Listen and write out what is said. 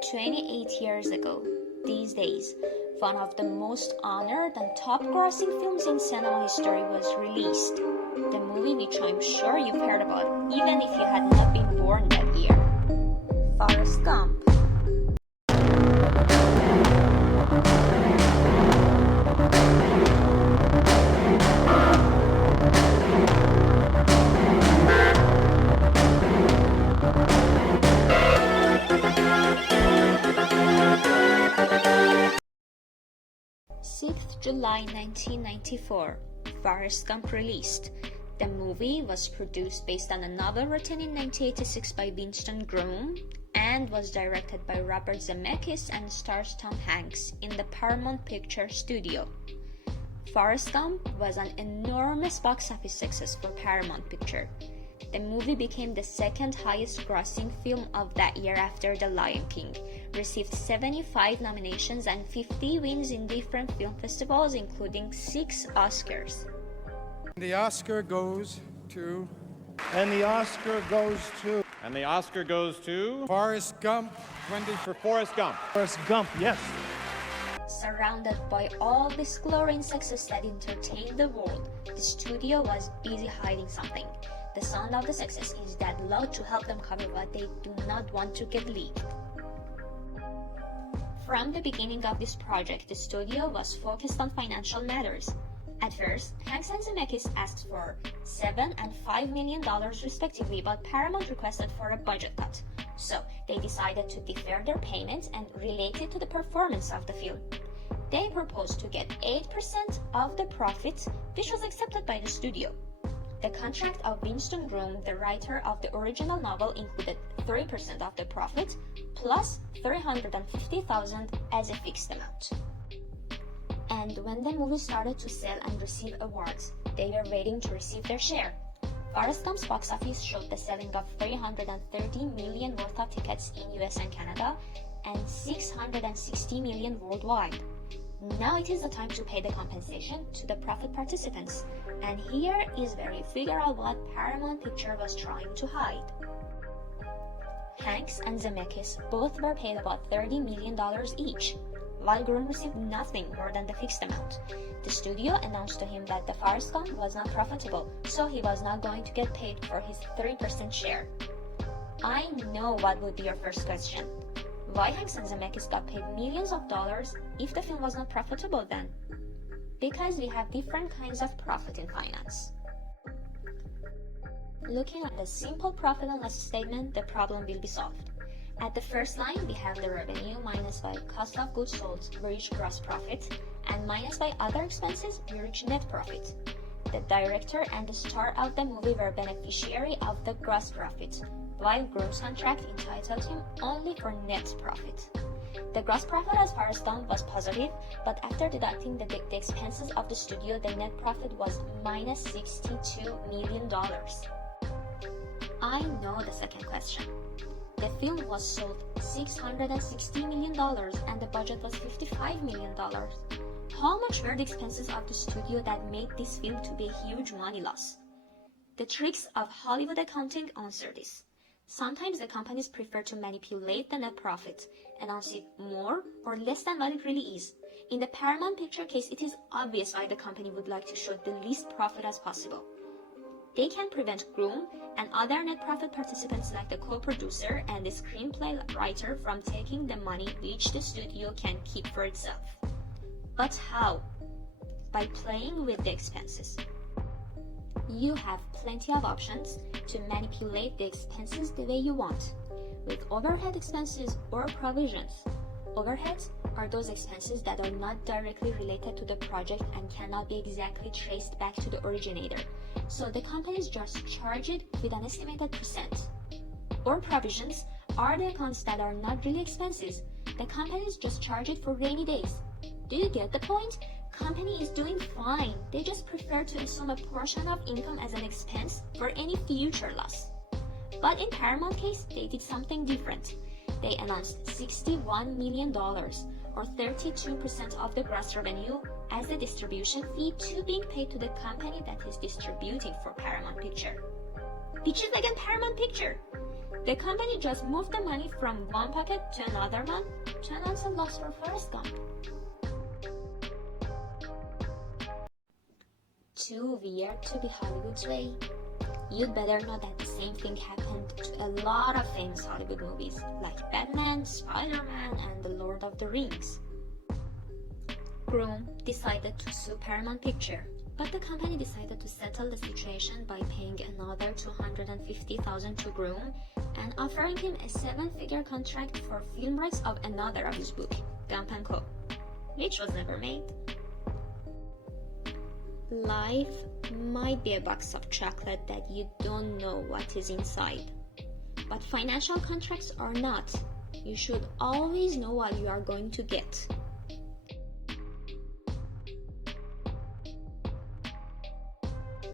28 years ago, these days, one of the most honored and top-grossing films in cinema history was released. The movie which I'm sure you've heard about, even if you had not been born that year. Forrest Gump. July 1994, Forrest Gump released. The movie was produced based on a novel written in 1986 by Winston Groom and was directed by Robert Zemeckis and stars Tom Hanks in the Paramount Picture Studio. Forrest Gump was an enormous box office success for Paramount Picture. The movie became the second highest grossing film of that year after The Lion King, received 75 nominations and 50 wins in different film festivals, including 6 Oscars. The Oscar goes to... And the Oscar goes to... And the Oscar goes to... Forrest Gump, For Forrest Gump. Forrest Gump, yes. Surrounded by all this glory and success that entertained the world, the studio was busy hiding something. The sound of the success is that loud to help them cover what they do not want to get leaked. From the beginning of this project, the studio was focused on financial matters. At first, Hanks and Zemeckis asked for $7 and $5 million respectively, but Paramount requested for a budget cut. So, they decided to defer their payments and relate it to the performance of the film. They proposed to get 8% of the profit, which was accepted by the studio. The contract of Winston Groom, the writer of the original novel, included 3% of the profit plus $350,000 as a fixed amount. And when the movie started to sell and receive awards, they were waiting to receive their share. Forrest Gump's box office showed the selling of 330 million worth of tickets in US and Canada and 660 million worldwide. Now it is the time to pay the compensation to the profit participants, and here is where you figure out what Paramount Picture was trying to hide. Hanks and Zemeckis both were paid about $30 million each, while Groom received nothing more than the fixed amount. The studio announced to him that the Forrest Gump was not profitable, so he was not going to get paid for his 3% share. I know what would be your first question. Why Hanks and Zemeckis got paid millions of dollars if the film was not profitable then? Because we have different kinds of profit in finance. Looking at the simple profit and loss statement, the problem will be solved. At the first line, we have the revenue minus by cost of goods sold, we reach gross profit, and minus by other expenses, we reach net profit. The director and the star of the movie were beneficiary of the gross profit, while Groom's contract entitled him only for net profit. The gross profit as Forrest Gump was positive, but after deducting the expenses of the studio, the net profit was minus $62 million. I know the second question. The film was sold $660 million and the budget was $55 million. How much were the expenses of the studio that made this film to be a huge money loss? The tricks of Hollywood accounting answer this. Sometimes the companies prefer to manipulate the net profit, announce it more or less than what it really is. In the Paramount Picture case, it is obvious why the company would like to show the least profit as possible. They can prevent Groom and other net profit participants like the co-producer and the screenplay writer from taking the money which the studio can keep for itself. But how? By playing with the expenses. You have plenty of options to manipulate the expenses the way you want, with overhead expenses or provisions. Overheads are those expenses that are not directly related to the project and cannot be exactly traced back to the originator, so the companies just charge it with an estimated percent. Or provisions are the accounts that are not really expenses. The companies just charge it for rainy days. Do you get the point? Company is doing fine. They just prefer to assume a portion of income as an expense for any future loss. But in Paramount case, they did something different. They announced $61 million, or 32% of the gross revenue, as the distribution fee to being paid to the company that is distributing for Paramount Picture. Which is again Paramount Picture. The company just moved the money from one pocket to another one to announce a loss for Forrest Gump. Too weird to be Hollywood's way? You'd better know that the same thing happened to a lot of famous Hollywood movies like Batman, Spider-Man, and The Lord of the Rings. Groom decided to sue Paramount Picture, but the company decided to settle the situation by paying another $250,000 to Groom and offering him a 7-figure contract for film rights of another of his book, Gump & Co., which was never made. Life might be a box of chocolate that you don't know what is inside, but financial contracts are not. You should always know what you are going to get.